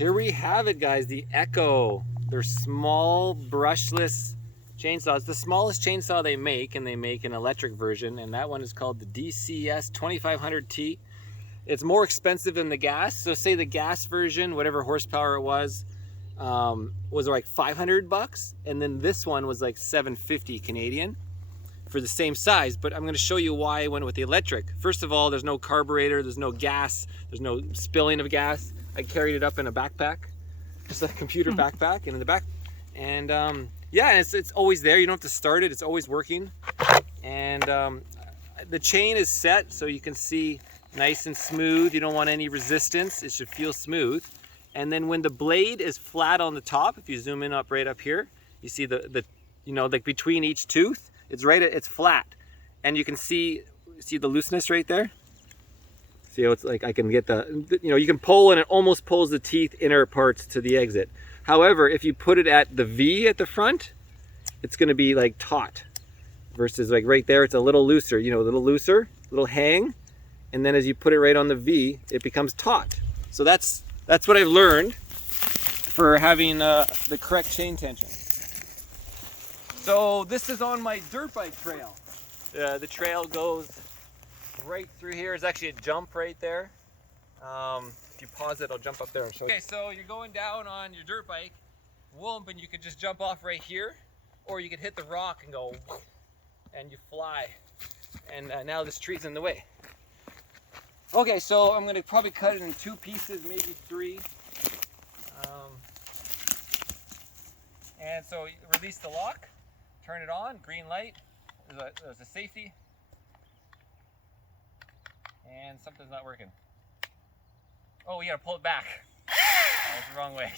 Here we have it, guys, the Echo. They're small brushless chainsaws. It's the smallest chainsaw they make, and they make an electric version, and that one is called the DCS-2500T. It's more expensive than the gas. So say the gas version, whatever horsepower it was like 500 bucks, and then this one was like 750 Canadian for the same size. But I'm going to show you why I went with the electric. First of all, there's no carburetor, there's no gas, there's no spilling of gas. I carried it up in a backpack, just a computer backpack, and in the back, and yeah, and it's always there. You don't have to start it, it's always working. And the chain is set so you can see nice and smooth. You don't want any resistance, it should feel smooth. And then when the blade is flat on the top, if you zoom in up right up here, you see the you know, like between each tooth, it's flat, and you can see the looseness right there. See how it's like, I can get you know, you can pull and it almost pulls the teeth inner parts to the exit. However, if you put it at the V at the front, it's going to be like taut, versus like right there, it's a little looser, you know, a little looser, a little hang. And then as you put it right on the V, it becomes taut. So that's what I've learned for having the correct chain tension. So this is on my dirt bike trail. The trail goes right through here. There's actually a jump right there. If you pause it, I'll jump up there and show you. Okay, so you're going down on your dirt bike, whoop, and you could just jump off right here, or you could hit the rock and go, and you fly. And now this tree's in the way. Okay, so I'm gonna probably cut it in 2 pieces, maybe 3. And so you release the lock, turn it on, green light, there's a safety, and something's not working. Oh, you gotta pull it back. That was the wrong way.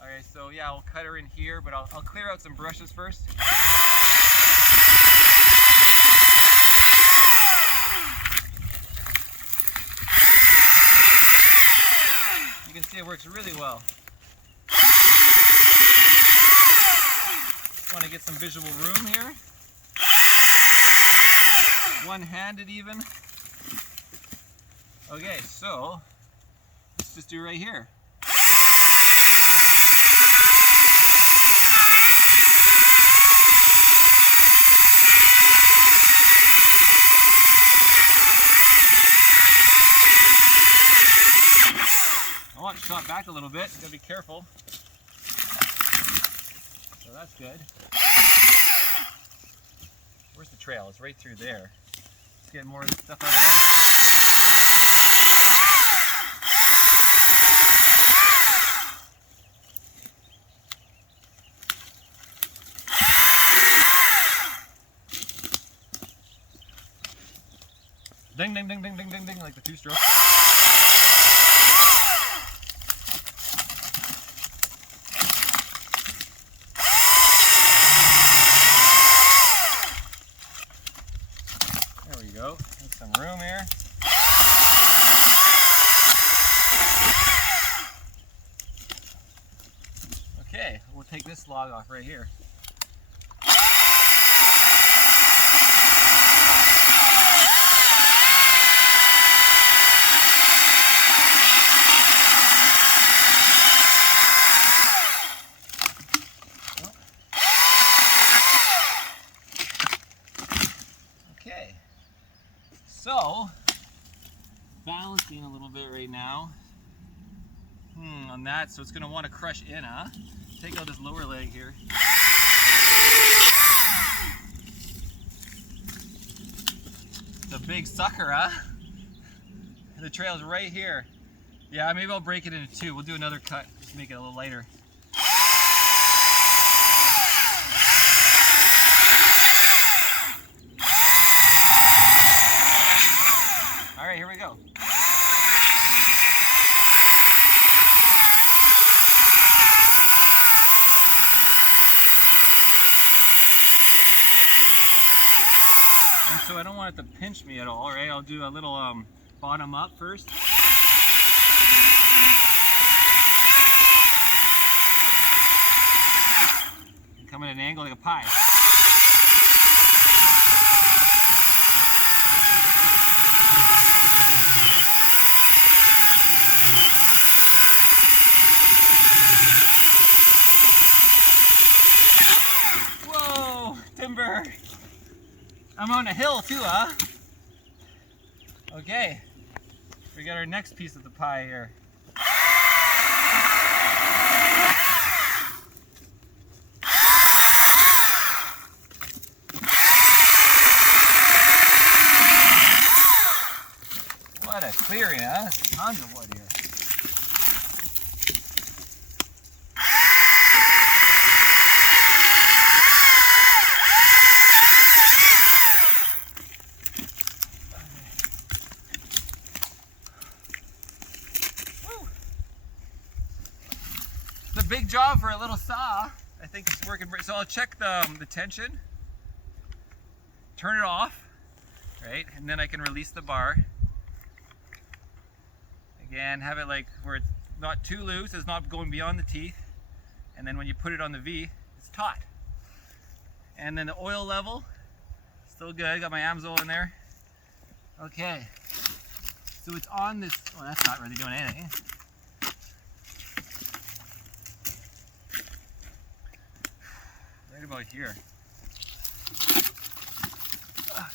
Okay, so yeah, I'll cut her in here, but I'll clear out some brushes first. You can see it works really well. Just want to get some visual room here. One-handed even. Okay, so let's just do right here. I want it shot back a little bit, you gotta be careful. So that's good. Where's the trail? It's right through there. Let's get more of the stuff out of the way. Ding, ding, ding, ding, ding, ding, ding, like the 2-stroke. There we go. Make some room here. Okay, we'll take this log off right here. So, balancing a little bit right now on that, so it's going to want to crush in, huh? Take out this lower leg here. It's a big sucker, huh? The trail's right here. Yeah, maybe I'll break it into 2. We'll do another cut, just make it a little lighter. Alright, here we go. And so I don't want it to pinch me at all, right? I'll do a little bottom up first. Come at an angle like a pie. I'm on a hill too, huh? Okay, we got our next piece of the pie here. What a clearing, huh? Tons of wood here. It's a big job for a little saw. I think it's working great. So I'll check the tension, turn it off, right? And then I can release the bar. Again, have it like where it's not too loose, it's not going beyond the teeth. And then when you put it on the V, it's taut. And then the oil level, still good. Got my Amsoil in there. Okay. So it's on this, well, that's not really doing anything. Right about here.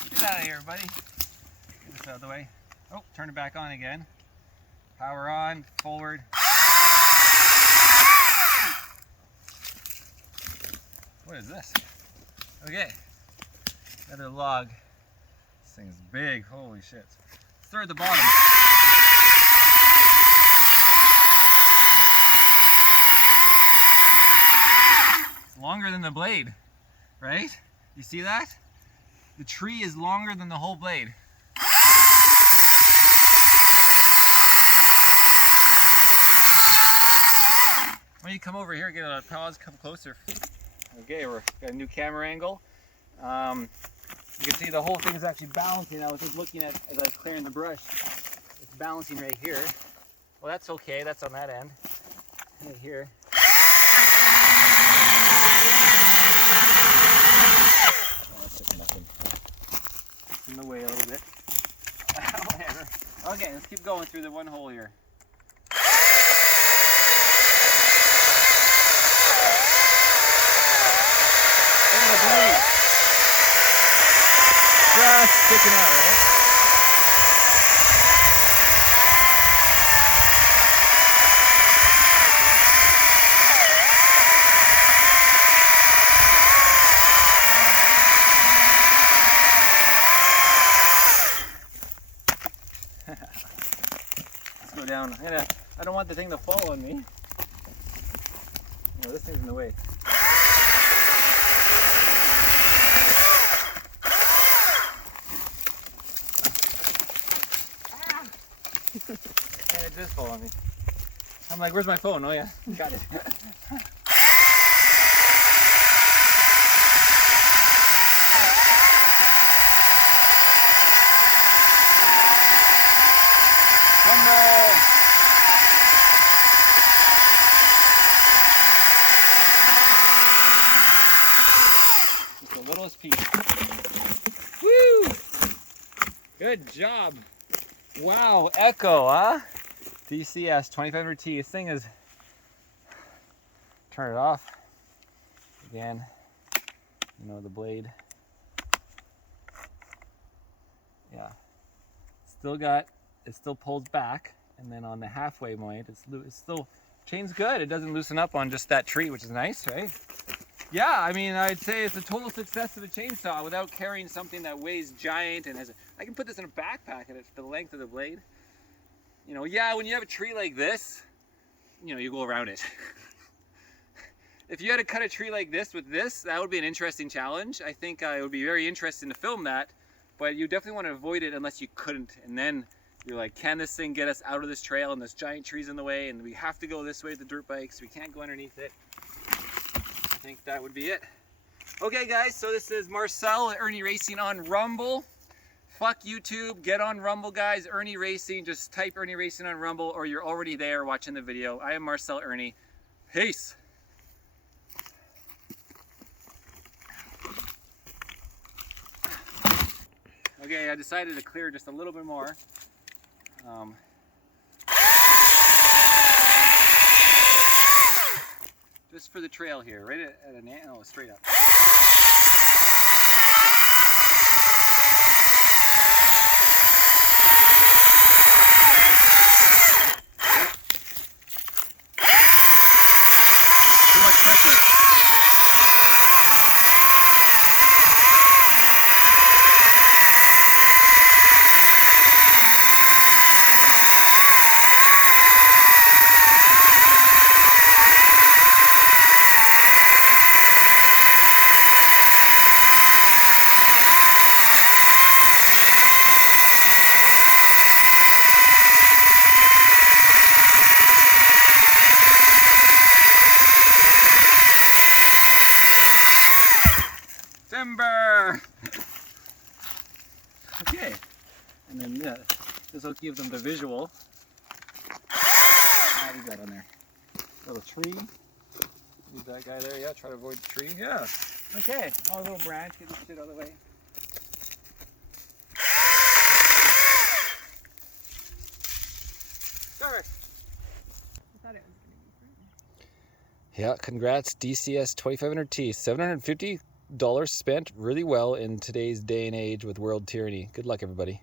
Get out of here, buddy. Get this out of the way. Oh, turn it back on again. Power on, forward. What is this? Okay, another log. This thing is big, holy shit. Let's start at the bottom. It's longer than the blade, right? You see that? The tree is longer than the whole blade. When you come over here, get a pause, come closer. Okay, we've got a new camera angle. You can see the whole thing is actually balancing. I was just looking at, as I was clearing the brush, it's balancing right here. Well, that's okay, that's on that end. Right here. Oh, that's just nothing. It's in the way a little bit. Whatever. Okay, let's keep going through the one hole here. The blade. Just sticking out, right? Let's go down. I don't want the thing to fall on me. No, this thing's in the way. And it did fall on me. I'm like, where's my phone? Oh yeah, got it. Tumble! Just the littlest piece. Woo! Good job. Wow, Echo, huh? DCS-2500T. This thing is, turn it off again. You know, the blade. Yeah, it still pulls back, and then on the halfway point, it's still, chain's good. It doesn't loosen up on just that tree, which is nice, right? Yeah, I mean, I'd say it's a total success of a chainsaw without carrying something that weighs giant and has I can put this in a backpack and it's the length of the blade. You know, yeah, when you have a tree like this, you know, you go around it. If you had to cut a tree like this with this, that would be an interesting challenge. I think it would be very interesting to film that, but you definitely want to avoid it unless you couldn't. And then you're like, can this thing get us out of this trail and there's giant trees in the way and we have to go this way with the dirt bikes, we can't go underneath it. I think that would be it. Okay guys, so this is Marcel, Irnie Racing on Rumble. Fuck YouTube, get on Rumble guys, Irnie Racing, just type Irnie Racing on Rumble or you're already there watching the video. I am Marcel Irnie. Peace. Okay, I decided to clear just a little bit more. Just for the trail here, right at an angle, straight up. then this will give them the visual. What do you got on there? Little tree. Leave that guy there, yeah, try to avoid the tree, yeah. Okay, a little branch, get this shit out of the way. Perfect. I thought it was going to be fruit. Yeah, congrats, DCS-2500T. $750 spent really well in today's day and age with world tyranny. Good luck, everybody.